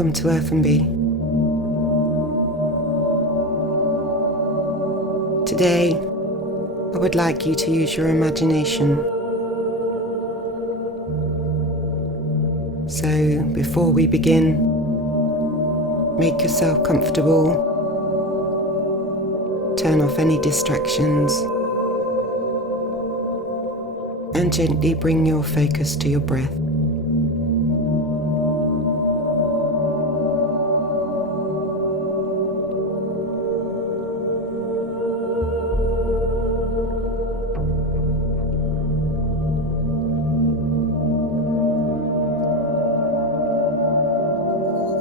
Welcome to Earthenby. Today, I would like you to use your imagination. So, before we begin, make yourself comfortable, turn off any distractions, and gently bring your focus to your breath.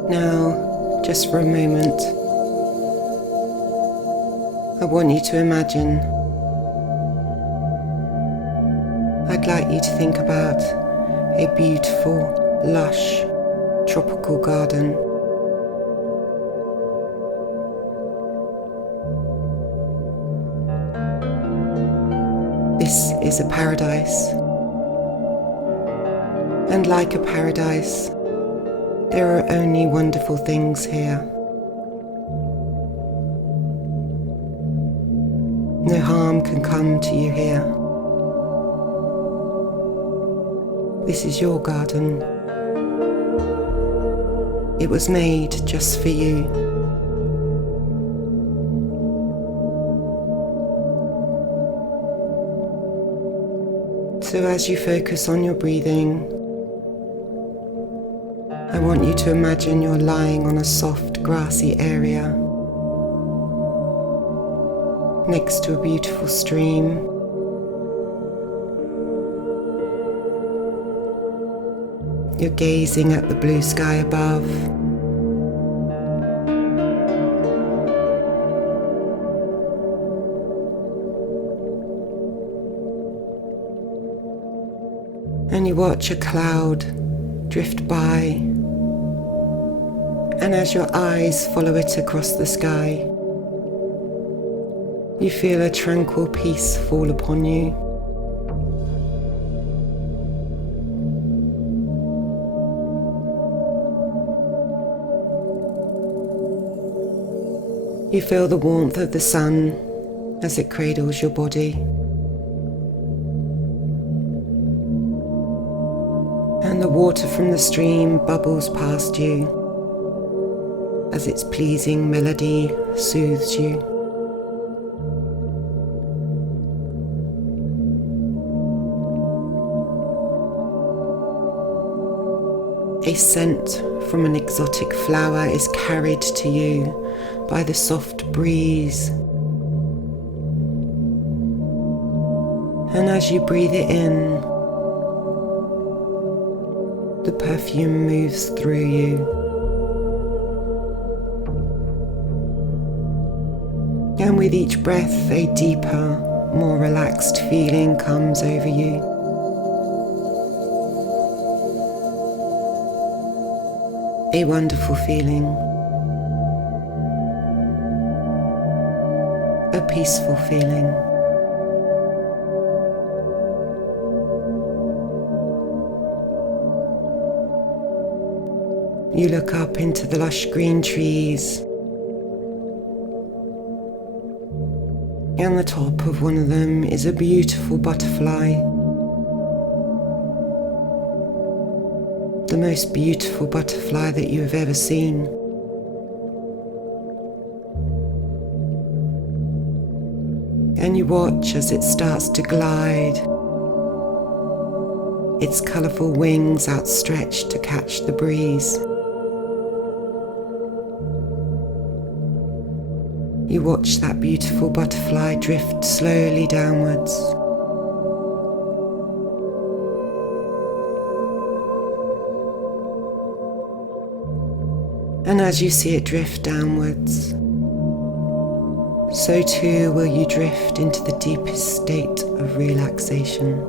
Now, just for a moment, I want you to imagine. I'd like you to think about a beautiful, lush, tropical garden. This is a paradise. And like a paradise, there are only wonderful things here. No harm can come to you here. This is your garden. It was made just for you. So as you focus on your breathing, I want you to imagine you're lying on a soft, grassy area next to a beautiful stream. You're gazing at the blue sky above. And you watch a cloud drift by. And as your eyes follow it across the sky, you feel a tranquil peace fall upon you. You feel the warmth of the sun as it cradles your body. And the water from the stream bubbles past you as its pleasing melody soothes you. A scent from an exotic flower is carried to you by the soft breeze. And as you breathe it in, the perfume moves through you. And with each breath, a deeper, more relaxed feeling comes over you. A wonderful feeling. A peaceful feeling. You look up into the lush green trees. On the top of one of them is a beautiful butterfly. The most beautiful butterfly that you have ever seen. And you watch as it starts to glide, its colourful wings outstretched to catch the breeze. You watch that beautiful butterfly drift slowly downwards. And as you see it drift downwards, so too will you drift into the deepest state of relaxation.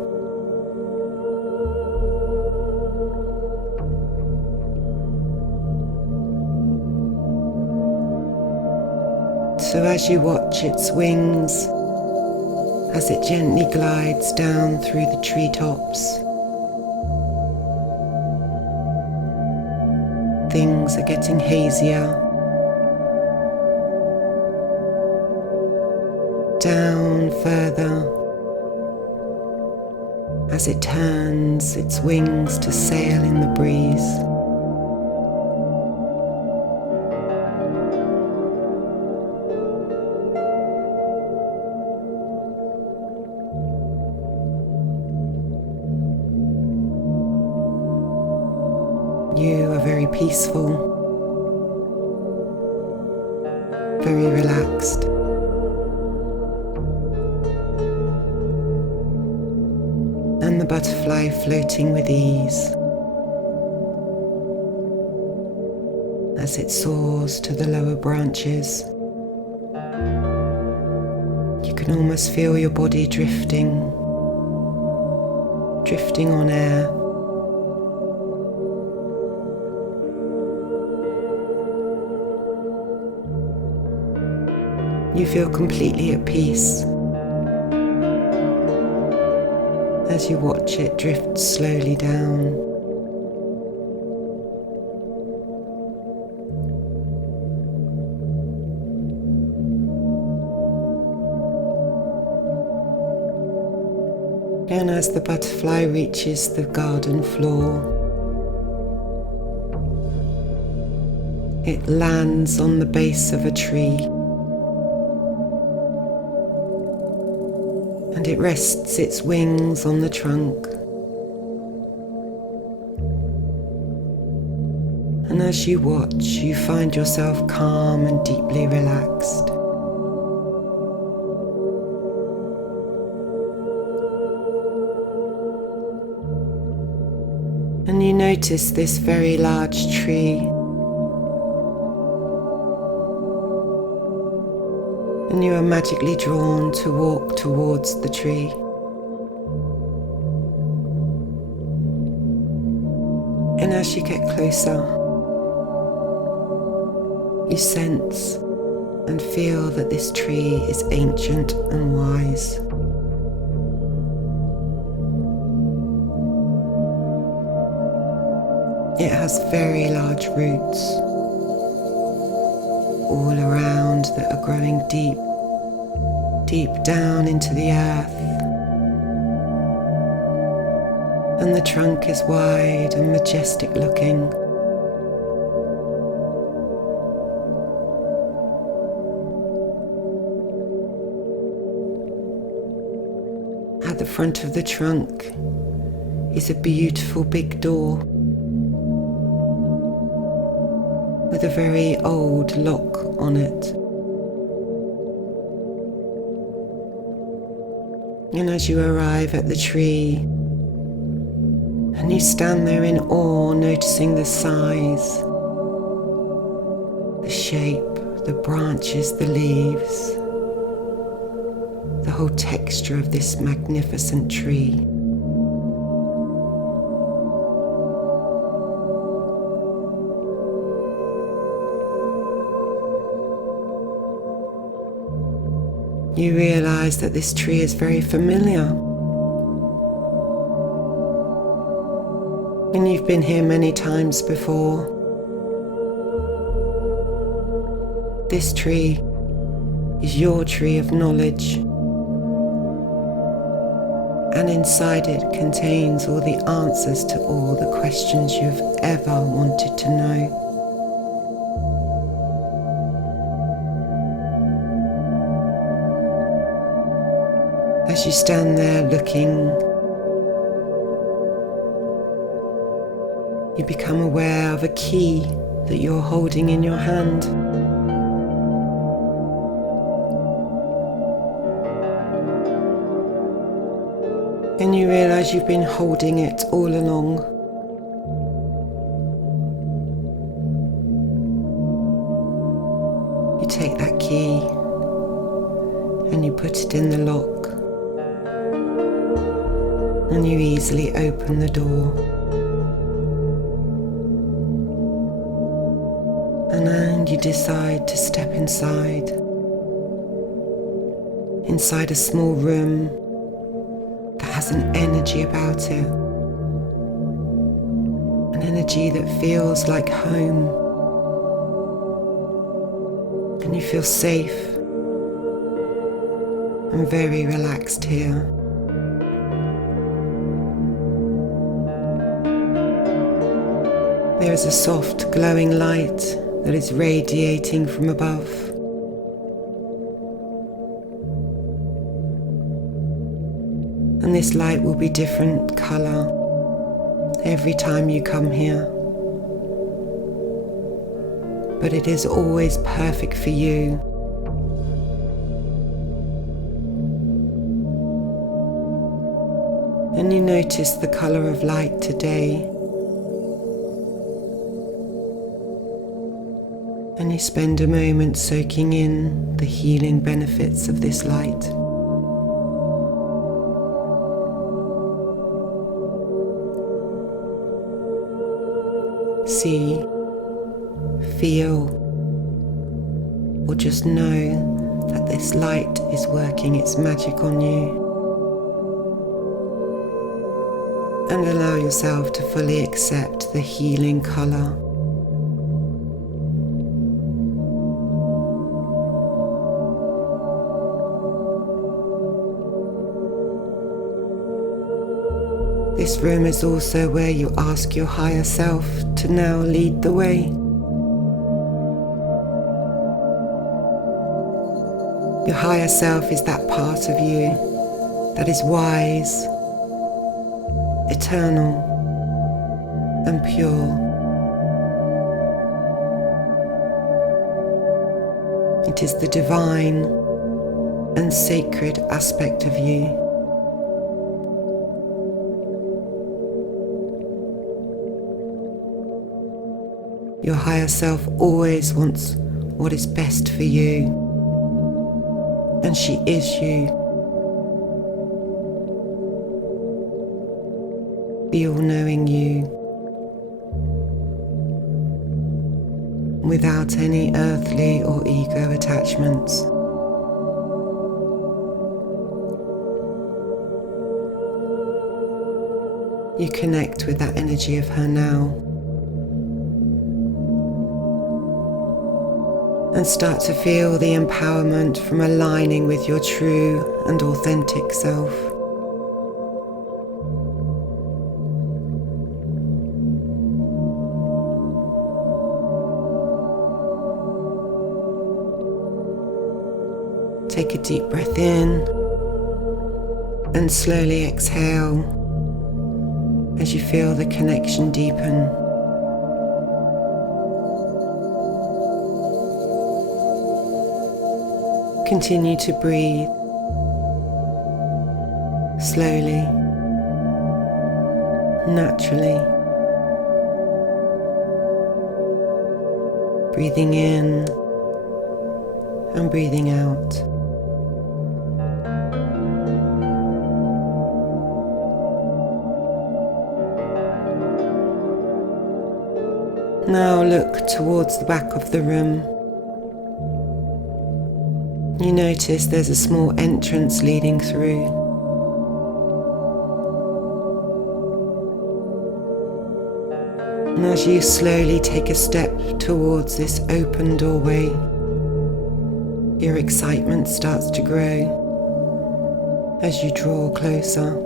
So as you watch its wings, as it gently glides down through the treetops, things are getting hazier. Down further as it turns its wings to sail in the breeze. You are very peaceful, very relaxed. And the butterfly floating with ease as it soars to the lower branches. You can almost feel your body drifting on air. You feel completely at peace as you watch it drift slowly down. And as the butterfly reaches the garden floor, it lands on the base of a tree. And it rests its wings on the trunk. And as you watch, you find yourself calm and deeply relaxed. And you notice this very large tree. And you are magically drawn to walk towards the tree. And as you get closer, you sense and feel that this tree is ancient and wise. It has very large roots all around that are growing deep down into the earth. And the trunk is wide and majestic looking. At the front of the trunk is a beautiful big door with a very old lock on it. And as you arrive at the tree, and you stand there in awe, noticing the size, the shape, the branches, the leaves, the whole texture of this magnificent tree. You realize that this tree is very familiar. And you've been here many times before. This tree is your tree of knowledge. And inside it contains all the answers to all the questions you've ever wanted to know. As you stand there looking, you become aware of a key that you're holding in your hand. And you realize you've been holding it all along. You take that key and you put it in the lock. And you easily open the door. And you decide to step inside a small room that has an energy about it. And an energy that feels like home. And you feel safe and very relaxed here. There is a soft glowing light that is radiating from above. And this light will be different colour every time you come here. But it is always perfect for you. And you notice the colour of light today. And you spend a moment soaking in the healing benefits of this light. See, feel, or just know that this light is working its magic on you. And allow yourself to fully accept the healing colour. This room is also where you ask your higher self to now lead the way. Your higher self is that part of you that is wise, eternal, and pure. It is the divine and sacred aspect of you. Your higher self always wants what is best for you, and she is you. The all-knowing you, without any earthly or ego attachments. You connect with that energy of her now. And start to feel the empowerment from aligning with your true and authentic self. Take a deep breath in and slowly exhale as you feel the connection deepen. Continue to breathe slowly, naturally, breathing in and breathing out. Now look towards the back of the room. You notice there's a small entrance leading through. And as you slowly take a step towards this open doorway, your excitement starts to grow as you draw closer.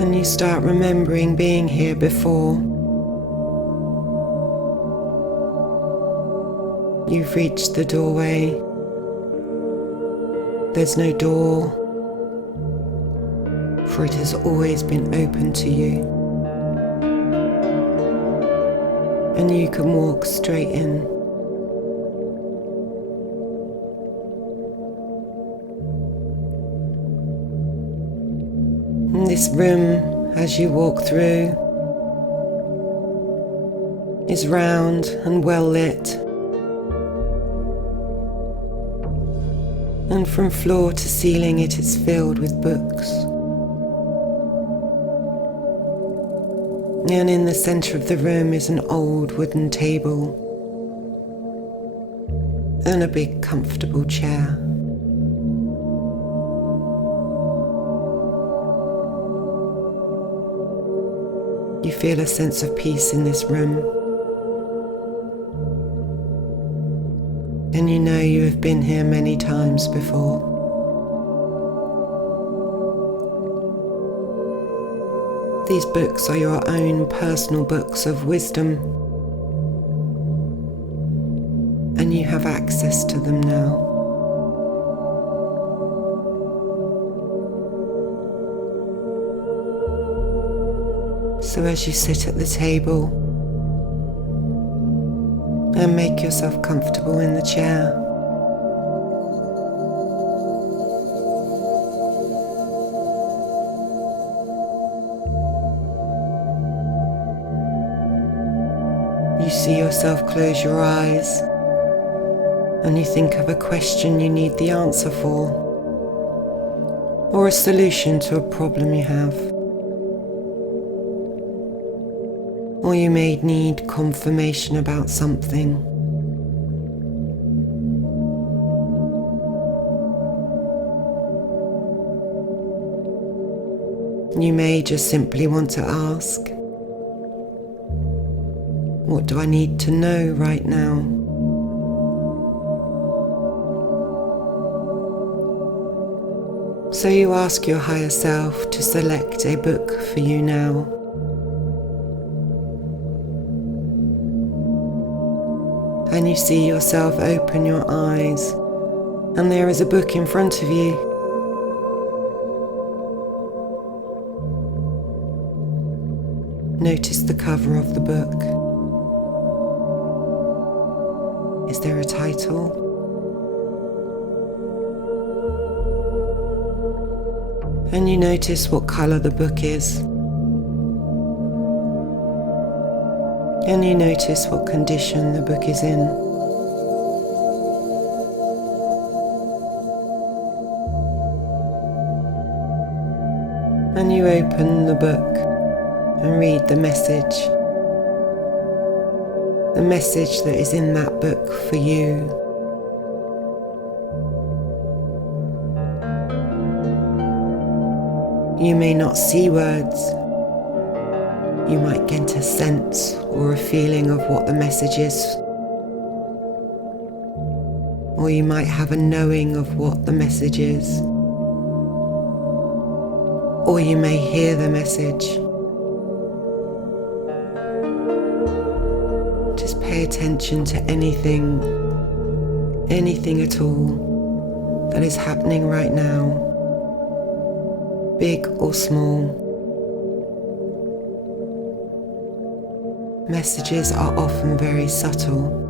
And you start remembering being here before. You've reached the doorway. There's no door, for it has always been open to you. And you can walk straight in. And this room, as you walk through, is round and well lit. And from floor to ceiling it is filled with books. And in the centre of the room is an old wooden table and a big comfortable chair. feel a sense of peace in this room. And you know you have been here many times before. These books are your own personal books of wisdom, and you have access to them now. So as you sit at the table and make yourself comfortable in the chair, you see yourself close your eyes and you think of a question you need the answer for, or a solution to a problem you have. Or you may need confirmation about something. You may just simply want to ask, what do I need to know right now? So you ask your higher self to select a book for you now. And you see yourself open your eyes, and there is a book in front of you. Notice the cover of the book. Is there a title? And you notice what colour the book is. And you notice what condition the book is in. And you open the book and read the message that is in that book for you. You may not see words. You might get a sense or a feeling of what the message is. Or you might have a knowing of what the message is. Or you may hear the message. Just pay attention to anything at all that is happening right now, big or small. Messages are often very subtle.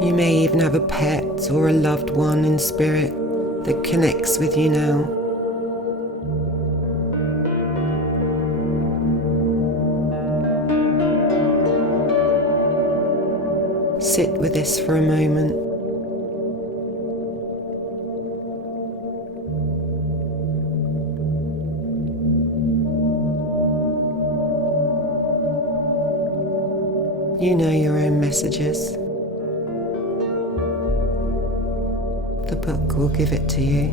You may even have a pet or a loved one in spirit that connects with you now. Sit with this for a moment. You know your own messages. The book will give it to you.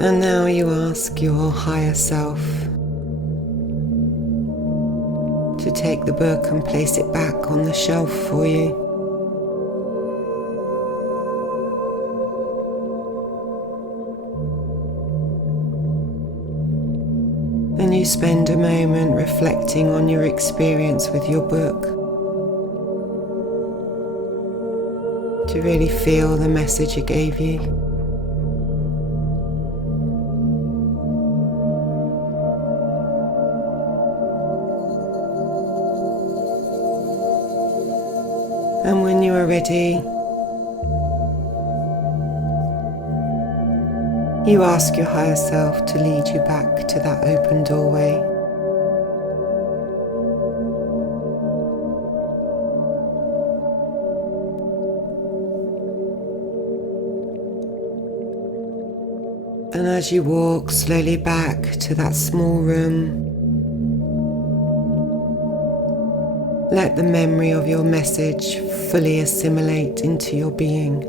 And now you ask your higher self to take the book and place it back on the shelf for you. And you spend a moment reflecting on your experience with your book, to really feel the message it gave you. And when you are ready, you ask your higher self to lead you back to that open doorway. And as you walk slowly back to that small room, let the memory of your message fully assimilate into your being.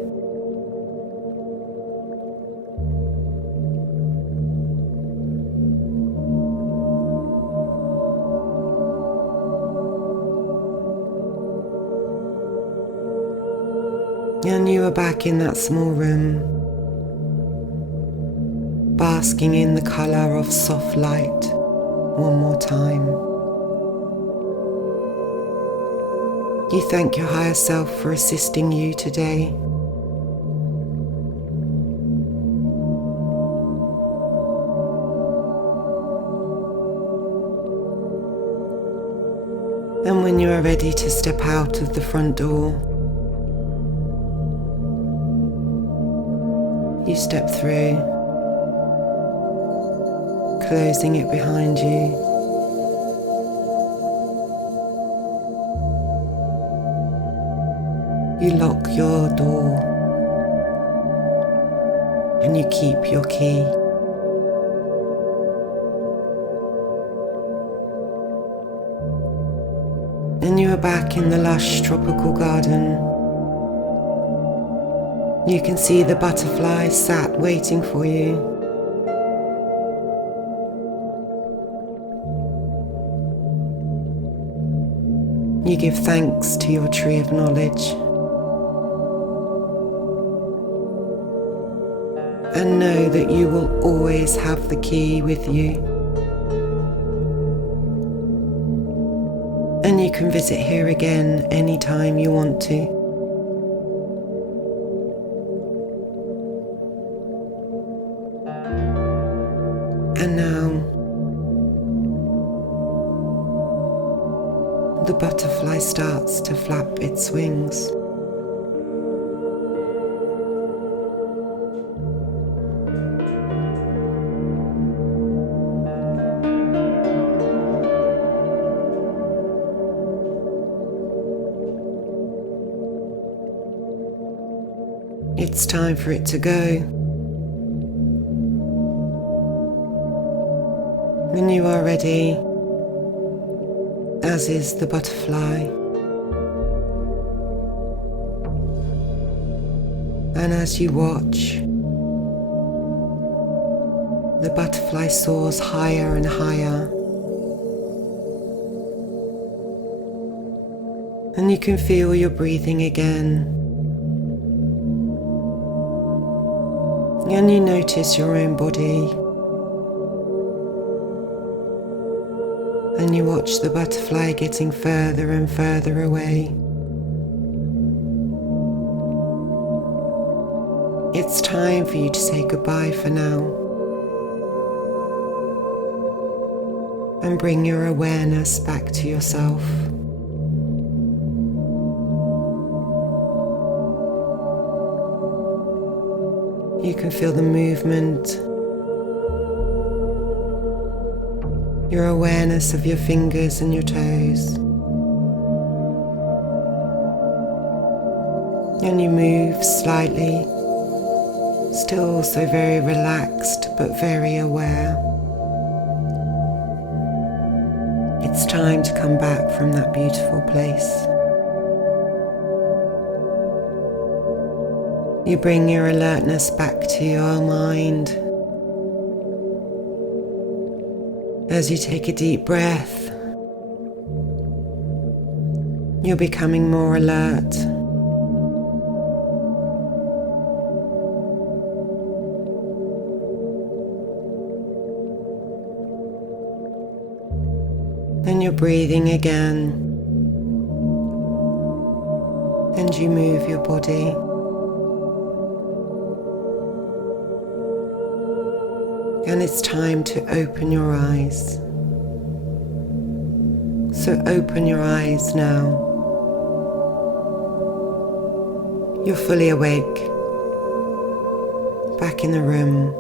And you are back in that small room, basking in the colour of soft light one more time. You thank your higher self for assisting you today. And when you are ready to step out of the front door, you step through, closing it behind you. You lock your door and you keep your key. And you are back in the lush tropical garden. You can see the butterfly sat waiting for you. You give thanks to your tree of knowledge. And know that you will always have the key with you. And you can visit here again anytime you want to. And now, the butterfly starts to flap its wings. It's time for it to go. When you are ready, as is the butterfly. And as you watch, the butterfly soars higher and higher. And you can feel your breathing again. And you notice your own body. And you watch the butterfly getting further and further away. It's time for you to say goodbye for now. And bring your awareness back to yourself. You can feel the movement, your awareness of your fingers and your toes. And you move slightly, still also very relaxed but very aware. It's time to come back from that beautiful place. You bring your alertness back to your mind as you take a deep breath. You're becoming more alert. And you're breathing again. And you move your body. And it's time to open your eyes. So open your eyes now. You're fully awake, back in the room.